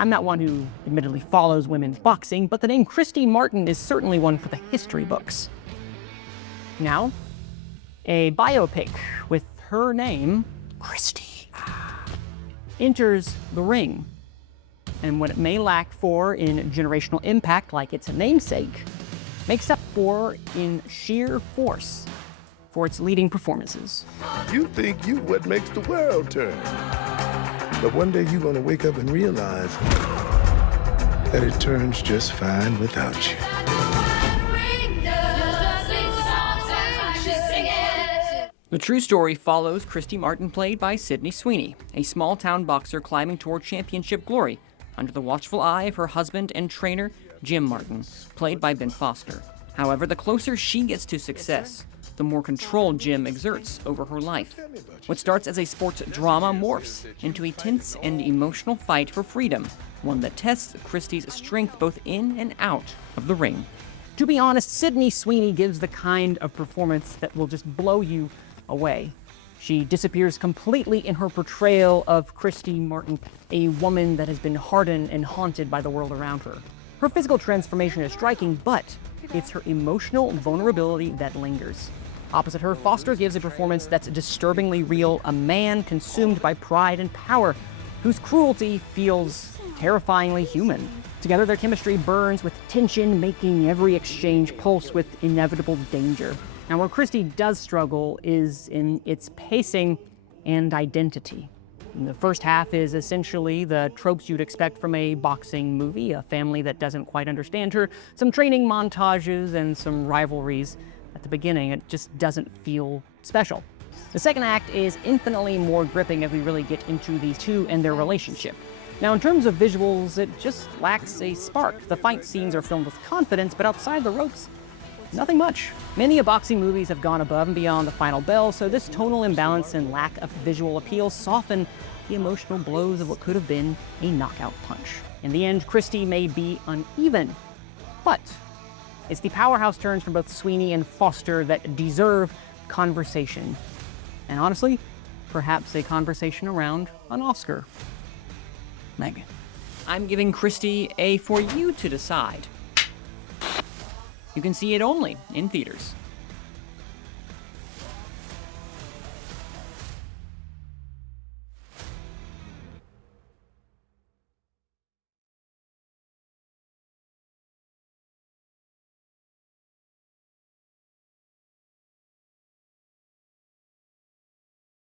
I'm not one who admittedly follows women's boxing, but the name Christy Martin is certainly one for the history books. Now, a biopic with her name, Christy, enters the ring. And what it may lack for in generational impact, like its namesake, makes up for in sheer force for its leading performances. You think you what makes the world turn. But one day you're gonna wake up and realize that it turns just fine without you. The true story follows Christy Martin, played by Sydney Sweeney, a small-town boxer climbing toward championship glory under the watchful eye of her husband and trainer, Jim Martin, played by Ben Foster. However, the closer she gets to success, the more control Jim exerts over her life. What starts as a sports drama morphs into a tense and emotional fight for freedom, one that tests Christy's strength both in and out of the ring. To be honest, Sydney Sweeney gives the kind of performance that will just blow you away. She disappears completely in her portrayal of Christy Martin, a woman that has been hardened and haunted by the world around her. Her physical transformation is striking, but it's her emotional vulnerability that lingers. Opposite her, Foster gives a performance that's disturbingly real, a man consumed by pride and power, whose cruelty feels terrifyingly human. Together, their chemistry burns with tension, making every exchange pulse with inevitable danger. Now, where Christy does struggle is in its pacing and identity. The first half is essentially the tropes you'd expect from a boxing movie, a family that doesn't quite understand her, some training montages, and some rivalries. At the beginning, it just doesn't feel special. The second act is infinitely more gripping as we really get into these two and their relationship. Now, in terms of visuals, it just lacks a spark. The fight scenes are filmed with confidence, but outside the ropes, nothing much. Many boxing movies have gone above and beyond the final bell, so this tonal imbalance and lack of visual appeal soften the emotional blows of what could have been a knockout punch. In the end, Christy may be uneven, but it's the powerhouse turns from both Sweeney and Foster that deserve conversation. And honestly, perhaps a conversation around an Oscar. Meg. I'm giving Christy a for you to decide. You can see it only in theaters.